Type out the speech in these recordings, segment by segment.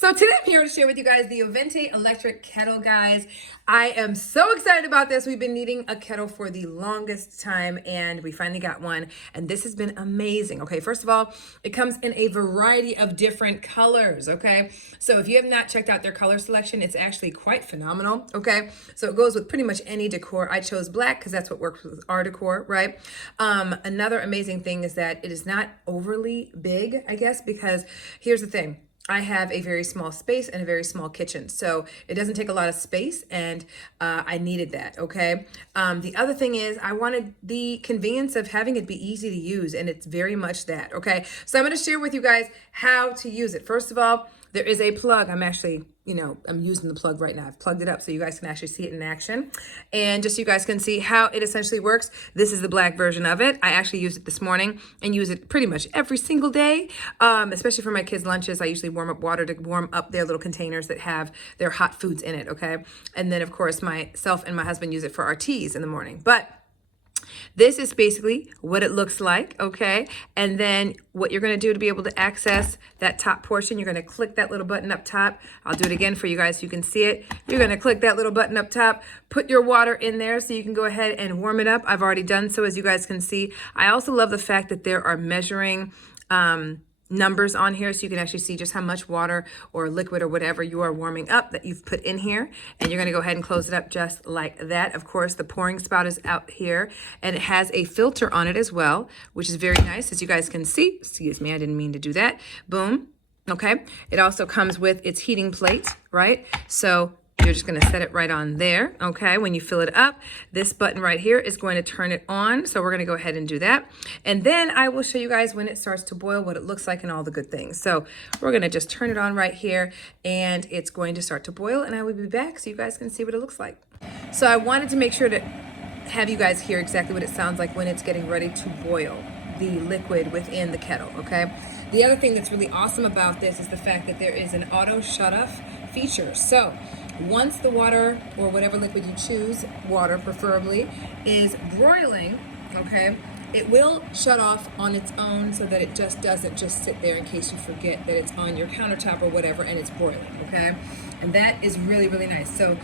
So today I'm here to share with you guys the Ovente electric kettle, guys. I am so excited about this. We've been needing a kettle for the longest time and we finally got one and this has been amazing. Okay, first of all, it comes in a variety of different colors, okay? So if you have not checked out their color selection, it's actually quite phenomenal, okay? So it goes with pretty much any decor. I chose black because that's what works with our decor, right? Another amazing thing is that it is not overly big, I guess, because here's the thing. I have a very small space and a very small kitchen. So it doesn't take a lot of space and I needed that, okay? The other thing is I wanted the convenience of having it be easy to use and it's very much that, okay? So I'm gonna share with you guys how to use it. First of all, there is a plug. I'm actually, I'm using the plug right now. I've plugged it up so you guys can actually see it in action. And just so you guys can see how it essentially works, this is the black version of it. I actually used it this morning and use it pretty much every single day, especially for my kids' lunches. I usually warm up water to warm up their little containers that have their hot foods in it, okay? And then, of course, myself and my husband use it for our teas in the morning. But this is basically what it looks like, okay? And then what you're gonna do to be able to access that top portion, you're gonna click that little button up top. I'll do it again for you guys so you can see it. You're gonna click that little button up top, put your water in there so you can go ahead and warm it up. I've already done so, as you guys can see. I also love the fact that there are measuring numbers on here so you can actually see just how much water or liquid or whatever you are warming up that you've put in here. And you're gonna go ahead and close it up just like that. Of course, the pouring spout is out here and it has a filter on it as well, which is very nice, as you guys can see. Excuse me, I didn't mean to do that. Boom, okay. It also comes with its heating plate, right? So you're just gonna set it right on there, okay? When you fill it up, this button right here is going to turn it on. So we're gonna go ahead and do that. And then I will show you guys when it starts to boil, what it looks like and all the good things. So we're gonna just turn it on right here and it's going to start to boil and I will be back so you guys can see what it looks like. So I wanted to make sure to have you guys hear exactly what it sounds like when it's getting ready to boil, the liquid within the kettle, okay? The other thing that's really awesome about this is the fact that there is an auto shut-off feature. So once the water or whatever liquid you choose, water preferably, is broiling, okay, it will shut off on its own so that it just doesn't just sit there in case you forget that it's on your countertop or whatever and it's boiling, okay? And that is really, really nice. So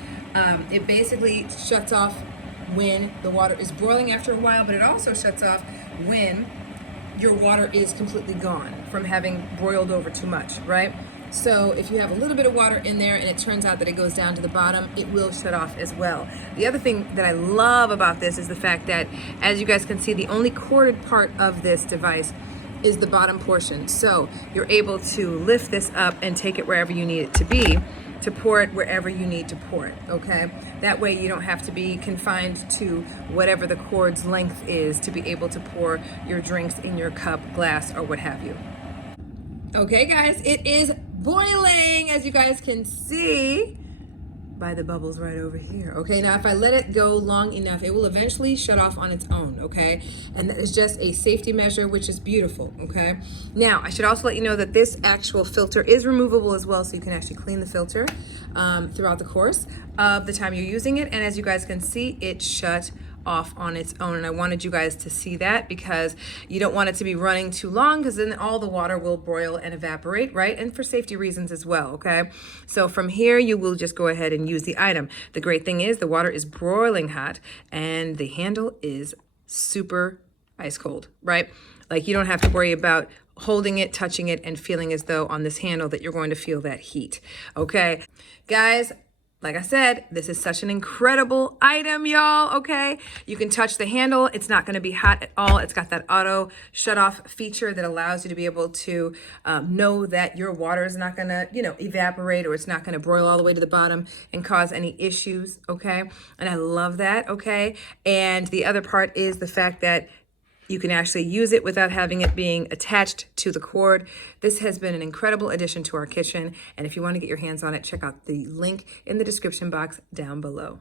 it basically shuts off when the water is boiling after a while, but it also shuts off when your water is completely gone from having boiled over too much, right? So if you have a little bit of water in there and it turns out that it goes down to the bottom, it will shut off as well. The other thing that I love about this is the fact that, as you guys can see, the only corded part of this device is the bottom portion. So you're able to lift this up and take it wherever you need it to be, to pour it wherever you need to pour it, okay? That way you don't have to be confined to whatever the cord's length is to be able to pour your drinks in your cup, glass, or what have you. Okay, guys, it is boiling, as you guys can see by the bubbles right over here. Okay, now if I let it go long enough, it will eventually shut off on its own, okay? And that is just a safety measure, which is beautiful, okay? Now, I should also let you know that this actual filter is removable as well, so you can actually clean the filter throughout the course of the time you're using it. And as you guys can see, it shut off on its own, and I wanted you guys to see that because you don't want it to be running too long because then all the water will boil and evaporate, right? And for safety reasons as well, okay? So from here, you will just go ahead and use the item. The great thing is the water is broiling hot and the handle is super ice cold, right? Like you don't have to worry about holding it, touching it, and feeling as though on this handle that you're going to feel that heat, okay? Guys, like I said, this is such an incredible item, y'all, okay? You can touch the handle. It's not gonna be hot at all. It's got that auto shut off feature that allows you to be able to know that your water is not gonna, evaporate or it's not gonna broil all the way to the bottom and cause any issues, okay? And I love that, okay? And the other part is the fact that you can actually use it without having it being attached to the cord. This has been an incredible addition to our kitchen. And if you want to get your hands on it, check out the link in the description box down below.